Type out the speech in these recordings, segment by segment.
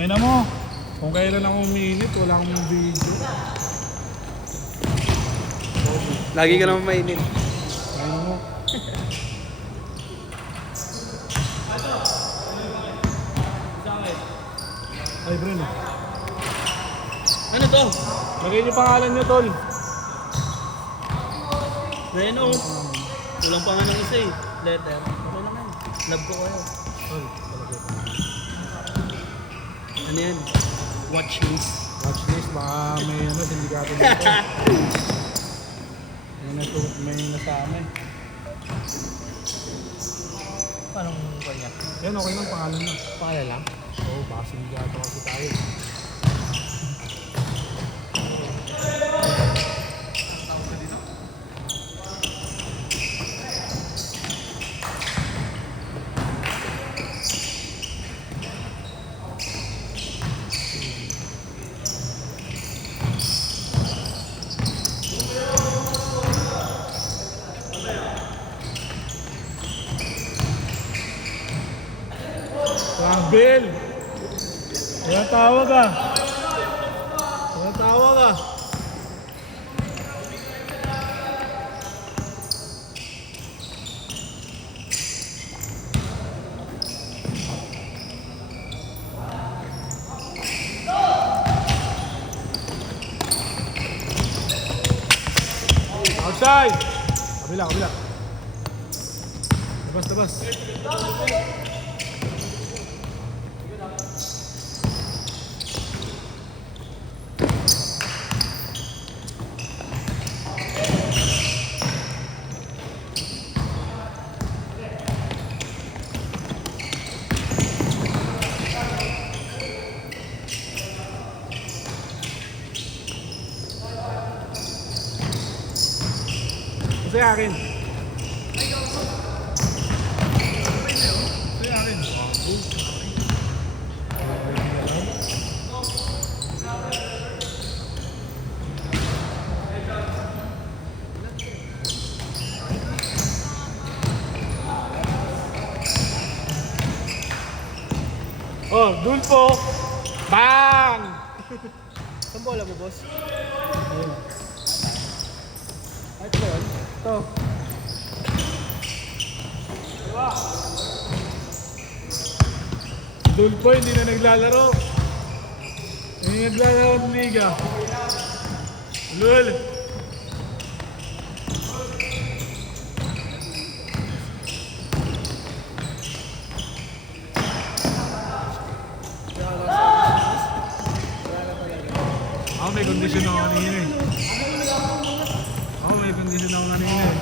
Tangina mo. Kung kailan ako uminit, wala akong video. Lagi ka naman mainit. Tangina mo. Ay, Bruno. Ano to? Lagay niyo pangalan niyo, tol. Reno. Kulang pa nga ng isa eh. Letter. Ano naman? Love ko kayo. Tol, palagay. Ano yan? Watch list. Watch list, baka may ano, sindikato dito. may nasama eh. Paano ko niya? Yan, okay lang, pangalan na. Pakala lang? Oo, baka sindikato kasi tayo. Bill! Kaya tawag ah! Kaya tawag ah! Outside! Kabila, kabila. Labas, labas. Kasi akin. Kasi akin. Oh, Dulpo! Bang! Saan bola mo, boss? Ayun. Ito ba yun? Ito. Dulpo hindi na naglalaro. Hindi naglalaro ng liga. Lul. Ako may kondisyon ako kanina eh. Ako may kondisyon ako kanina eh.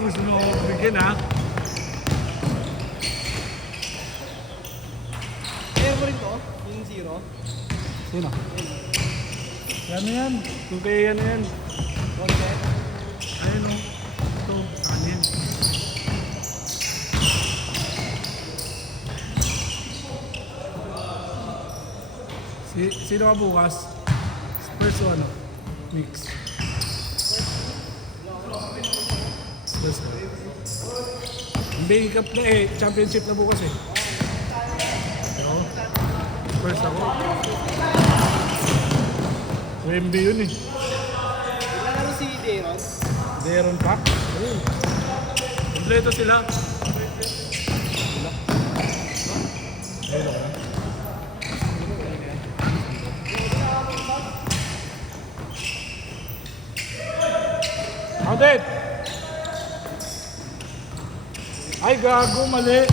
Gusto mo ako bigyan ha? Kaya mo rin to? Yung zero? Sino? Yan na yan. 2K yan na yan. One set? Ayun o. Ito. Saan yan? Sino ka bukas? Spurs o ano? Mix. Spurs o. Hindi, cup na eh. Championship na bukas eh. Pero, Spurs ako. MB yun eh. Naglalaro si Deron? Deron pa? Oo. Kompleto sila. Ayun ako na. Audit! Ay, gago, mali.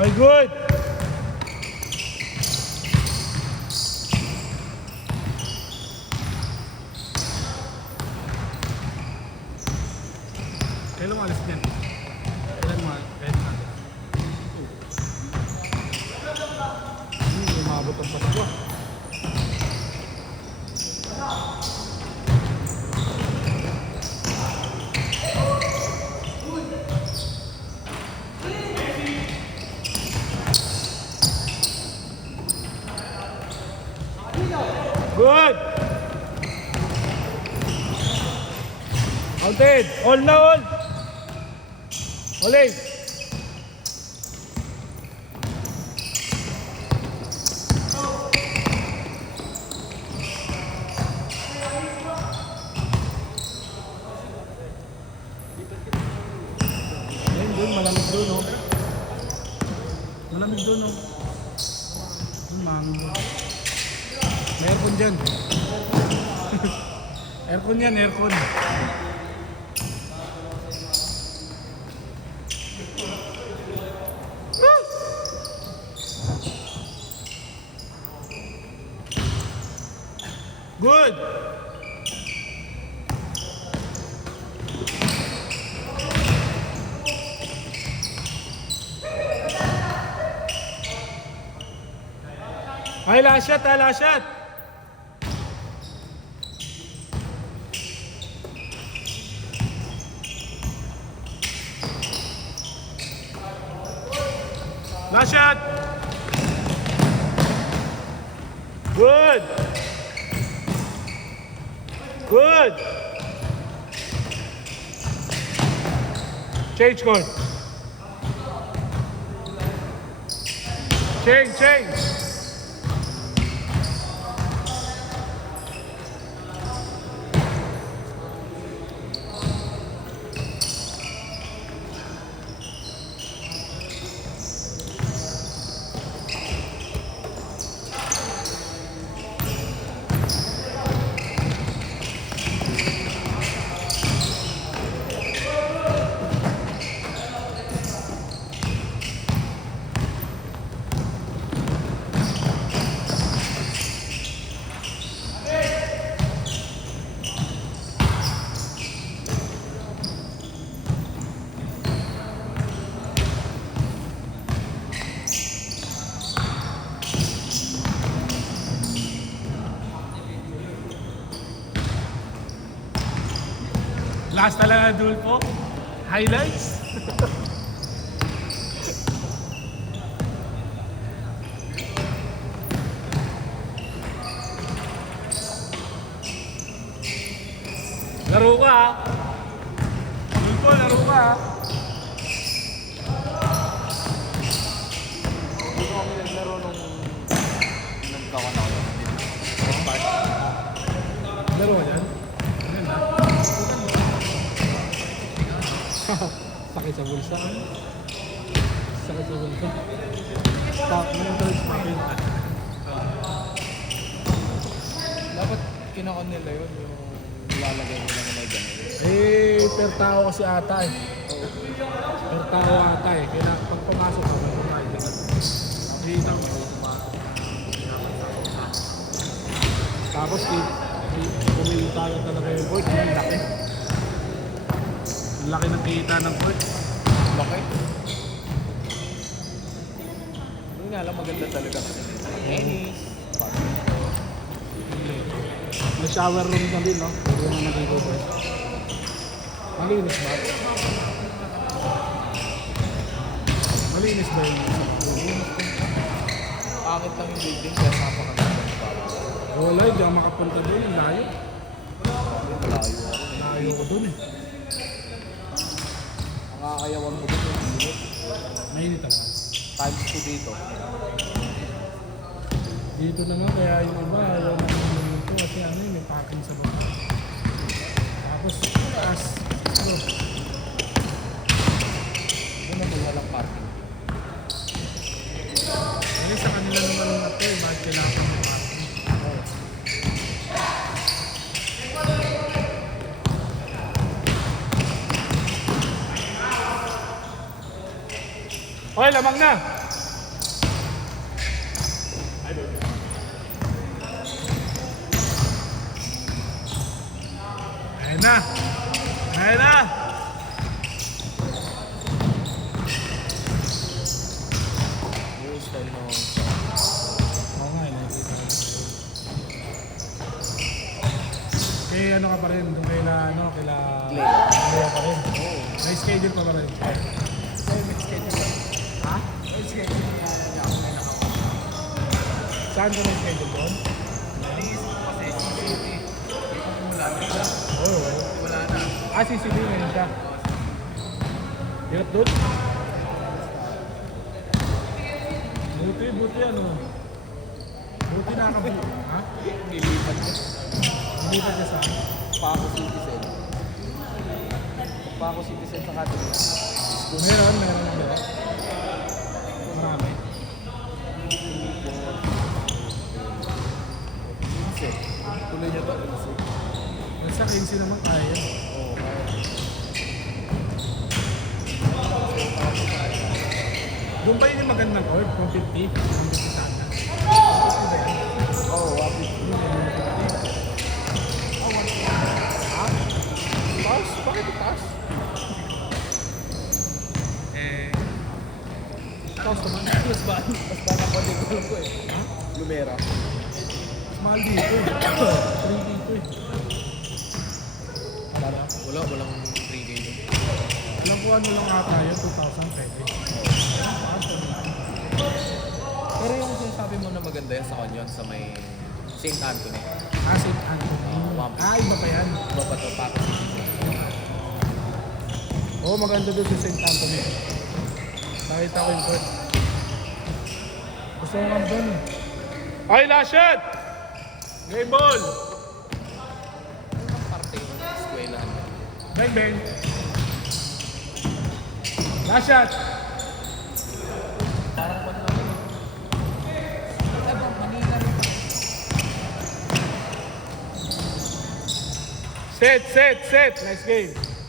Ay, good! Kailan mo alis din? Kailan mo alis? Umabot ang Pasko. Good! Counted. All na all. Ulit. Ayun doon, malamig doon, oh. Malamig doon, oh. Doon, mango. May aircon dyan. Aircon yan, aircon. Good! Ay, last shot, last shot! Last shot! Good! Good! Change court. Change. Last na lang na duel po. Highlights. Laro ka ha. Duel po, laro ka ha. Hindi ko kami naglaro nung nagkawan ako dito. Laro ka dyan? Sakit sa bulsa. Sakit sa bulsa. Stop. Mental smoking. Dapat kinakon nila yun, yung ilalagay nila na may ganun. Eh, per tao kasi ata eh. Per tao ata eh. Kaya pag pumasok ka, may kumain ka. Nakita mo, pumasok. Tapos, kumilita lang talaga yung board. Yung laki. Ang laki ng kita ng board. Laki. Yun nga lang, maganda talaga kasi. Tennis. May shower room na din, no? Pwede mo naligo board. Malinis ba? Malinis ba yun? Pangit lang yung building, kaya napakaganda. Wala, hindi ako makapunta doon. Ang layo. Malayo ako. Layo ko doon eh. Nakakayawan mo dito yung init. Mainit ako. Times 2 dito. Dito na nga, kaya yung iba, ayaw na naman ito kasi ano yun, may parking sa baba. Tapos, taas. Ito. Doon na walang parking. Kaya sa kanila naman yung ito eh, bakit kailangan may parking? Okay, lamang na! Ayan na! Ayan na! Yung style mo. Oo nga, nakikita ko. Eh, ano ka pa rin? Doon kaila, ano, kaila... Kaila pa rin. Oo. May schedule pa rin. Sa'yo, may schedule lang. Ha? May schedule na hindi ako may nakapagod. Saan ka may schedule doon? Naiisip ko kasi CCTV. Hindi ko mula. Oo. Wala na. CCD ngayon siya. Hirap doon. Buti ano. Buti nakabuo. Ha? Nilipat niya. Hindi pa siya sa Paco Citizen. Paco Citizen sa Catholic. Meron. Marami. Vincent. Tuloy niya to. Vincent. Sa 15 naman kaya. Oo, kaya. Doon pa yun yung magandang orb, 150. 150 sana. Oo, wapit. Taas? Bakit taas? Tapos naman, Mas ba na ko ko eh. ha? Lumera. Mas mahal dito. 3 dito eh. Walang 3K doon. Alam ko ano lang ata yun, 2,000 pwede. Pero yung sinasabi mo na maganda yan sa kanyon sa may St. Anthony. St. Anthony. Iba pa yan. Iba pa to, Paco Citizen. Oo, maganda doon sa St. Anthony. Nakita ko yung court. Gusto ko nga doon eh. Ay, last shot! Game ball! Ano bang parte yung eskwelahan niya? Bang, bang! Last shot! Parang man lang yun. Ano, Manila rin. Set! Nice game.